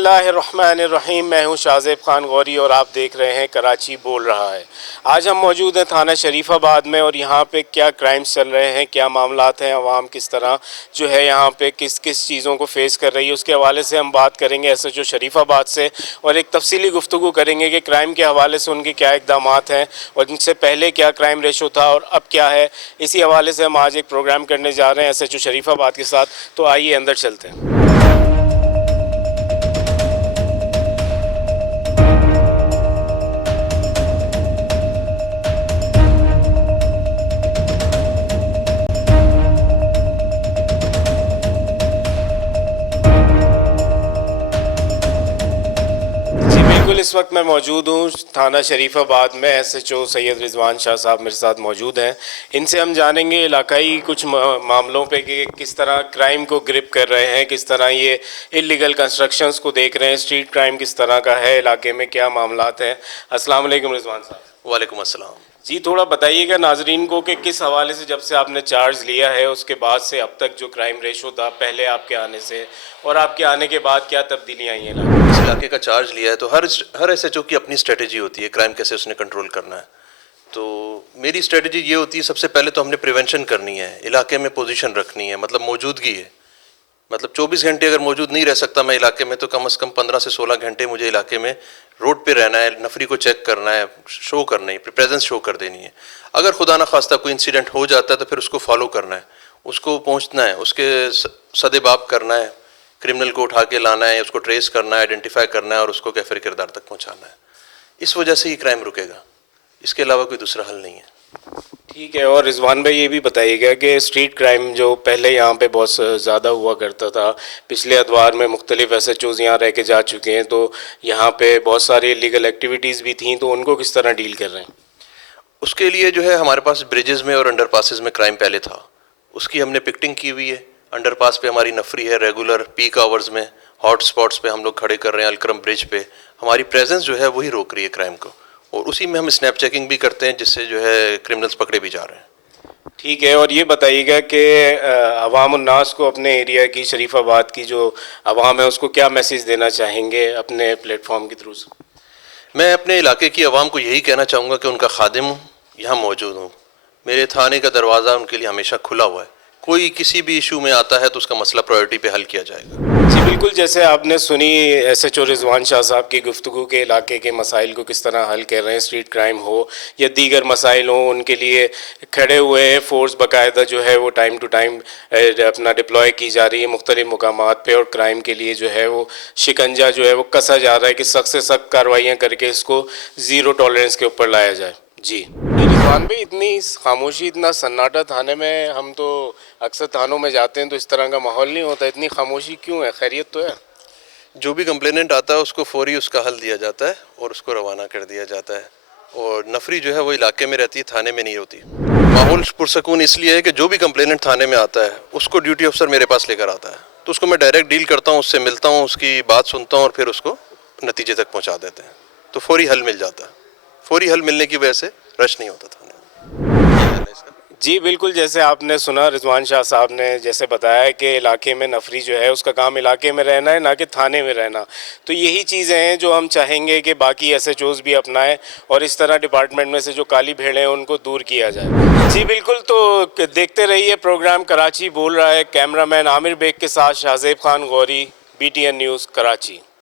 اللہ الرحمن الرحیم، میں ہوں شاہزیب خان غوری اور آپ دیکھ رہے ہیں کراچی بول رہا ہے۔ آج ہم موجود ہیں تھانہ شریف آباد میں اور یہاں پہ کیا کرائمز چل رہے ہیں، کیا معاملات ہیں، عوام کس طرح جو ہے یہاں پہ کس کس چیزوں کو فیس کر رہی ہے، اس کے حوالے سے ہم بات کریں گے ایس ایچ او شریف آباد سے، اور ایک تفصیلی گفتگو کریں گے کہ کرائم کے حوالے سے ان کے کیا اقدامات ہیں اور ان سے پہلے کیا کرائم ریشو تھا اور اب کیا ہے۔ اسی حوالے سے ہم آج ایک پروگرام کرنے جا رہے ہیں ایس ایچ او شریف آباد کے ساتھ، تو آئیے اندر چلتے ہیں۔ اس وقت میں موجود ہوں تھانہ شریف آباد میں، ایس ایچ او سید رضوان شاہ صاحب میرے ساتھ موجود ہیں۔ ان سے ہم جانیں گے علاقائی کچھ معاملوں پہ کہ کس طرح کرائم کو گرپ کر رہے ہیں، کس طرح یہ انلیگل کنسٹرکشنز کو دیکھ رہے ہیں، اسٹریٹ کرائم کس طرح کا ہے علاقے میں، کیا معاملات ہیں۔ السلام علیکم رضوان صاحب۔ وعلیکم السلام جی، تھوڑا بتائیے گا ناظرین کو کہ کس حوالے سے جب سے آپ نے چارج لیا ہے اس کے بعد سے اب تک جو کرائم ریشو تھا پہلے آپ کے آنے سے اور آپ کے آنے کے بعد کیا تبدیلیاں آئی ہیں۔ اس علاقے کا چارج لیا ہے تو ہر ایس ایچ او کی اپنی اسٹریٹجی ہوتی ہے، کرائم کیسے اس نے کنٹرول کرنا ہے۔ تو میری اسٹریٹجی یہ ہوتی ہے، سب سے پہلے تو ہم نے پریونشن کرنی ہے، علاقے میں پوزیشن رکھنی ہے، مطلب موجودگی ہے۔ مطلب 24 گھنٹے اگر موجود نہیں رہ سکتا میں علاقے میں تو کم از کم 15 سے 16 گھنٹے مجھے علاقے میں روڈ پہ رہنا ہے، نفری کو چیک کرنا ہے، شو کرنا ہے، پریزنس شو کر دینی ہے۔ اگر خدا نخواستہ کوئی انسیڈنٹ ہو جاتا ہے تو پھر اس کو فالو کرنا ہے، اس کو پہنچنا ہے، اس کے سدے باب کرنا ہے، کرمنل کو اٹھا کے لانا ہے، اس کو ٹریس کرنا ہے، آئیڈینٹیفائی کرنا ہے اور اس کو کیفر کردار تک پہنچانا ہے۔ اس وجہ سے یہ کرائم رکے گا، اس کے علاوہ کوئی دوسرا حل نہیں ہے۔ ٹھیک ہے، اور رضوان بھائی یہ بھی بتائیے گا کہ اسٹریٹ کرائم جو پہلے یہاں پہ بہت زیادہ ہوا کرتا تھا، پچھلے ادوار میں مختلف ایس ایچ اوز یہاں رہ کے جا چکے ہیں، تو یہاں پہ بہت ساری لیگل ایکٹیویٹیز بھی تھیں، تو ان کو کس طرح ڈیل کر رہے ہیں؟ اس کے لیے جو ہے ہمارے پاس بریجز میں اور انڈر پاسز میں کرائم پہلے تھا، اس کی ہم نے پکٹنگ کی ہوئی ہے۔ انڈر پاس پہ ہماری نفری ہے، ریگولر پیک آورز میں ہاٹ سپاٹس پہ ہم لوگ کھڑے کر رہے ہیں، الکرم برج پہ ہماری پریزنس جو ہے وہی روک رہی ہے کرائم کو، اور اسی میں ہم اسنیپ چیکنگ بھی کرتے ہیں جس سے جو ہے کرمنلز پکڑے بھی جا رہے ہیں۔ ٹھیک ہے، اور یہ بتائیے گا کہ عوام الناس کو اپنے ایریا کی شریف آباد کی جو عوام ہے اس کو کیا میسیج دینا چاہیں گے اپنے پلیٹ فارم کے تھرو سے؟ میں اپنے علاقے کی عوام کو یہی کہنا چاہوں گا کہ ان کا خادم ہوں، یہاں موجود ہوں، میرے تھانے کا دروازہ ان کے لیے ہمیشہ کھلا ہوا ہے۔ کوئی کسی بھی ایشو میں آتا ہے تو اس کا مسئلہ پرائیورٹی پہ حل کیا جائے گا۔ جی بالکل، جیسے آپ نے سنی ایس ایچ او رضوان شاہ صاحب کی گفتگو کے علاقے کے مسائل کو کس طرح حل کر رہے ہیں، اسٹریٹ کرائم ہو یا دیگر مسائل ہوں، ان کے لیے کھڑے ہوئے ہیں، فورس باقاعدہ جو ہے وہ ٹائم ٹو ٹائم اپنا ڈپلوائے کی جا رہی ہے مختلف مقامات پہ، اور کرائم کے لیے جو ہے وہ شکنجہ جو ہے وہ کسا جا رہا ہے کہ سخت سے سخت کارروائیاں کر کے اس کو زیرو ٹالرنس کے اوپر لایا جائے۔ جی رضوان بھائی، اتنی خاموشی، اتنا سناٹا تھانے میں، ہم تو اکثر تھانوں میں جاتے ہیں تو اس طرح کا ماحول نہیں ہوتا، اتنی خاموشی کیوں ہے؟ خیریت تو ہے؟ جو بھی کمپلیننٹ آتا ہے اس کو فوری اس کا حل دیا جاتا ہے اور اس کو روانہ کر دیا جاتا ہے، اور نفری جو ہے وہ علاقے میں رہتی ہے، تھانے میں نہیں ہوتی۔ ماحول پرسکون اس لیے ہے کہ جو بھی کمپلیننٹ تھانے میں آتا ہے اس کو ڈیوٹی افسر میرے پاس لے کر آتا ہے، تو اس کو میں ڈائریکٹ ڈیل کرتا ہوں، اس سے ملتا ہوں، اس کی بات سنتا ہوں اور پھر اس کو نتیجے تک پہنچا دیتے ہیں، تو فوری حل مل جاتا ہے۔ فوری حل ملنے کی وجہ سے رش نہیں ہوتا تھانے میں۔ جی بالکل، جیسے آپ نے سنا رضوان شاہ صاحب نے جیسے بتایا کہ علاقے میں نفری جو ہے اس کا کام علاقے میں رہنا ہے، نہ کہ تھانے میں رہنا، تو یہی چیزیں ہیں جو ہم چاہیں گے کہ باقی ایس ایچ اوز بھی اپنائیں اور اس طرح ڈپارٹمنٹ میں سے جو کالی بھیڑیں ہیں ان کو دور کیا جائے۔ جی بالکل، تو دیکھتے رہیے پروگرام کراچی بول رہا ہے، کیمرہ مین عامر بیگ کے ساتھ شاہزیب خان غوری، BTN نیوز کراچی۔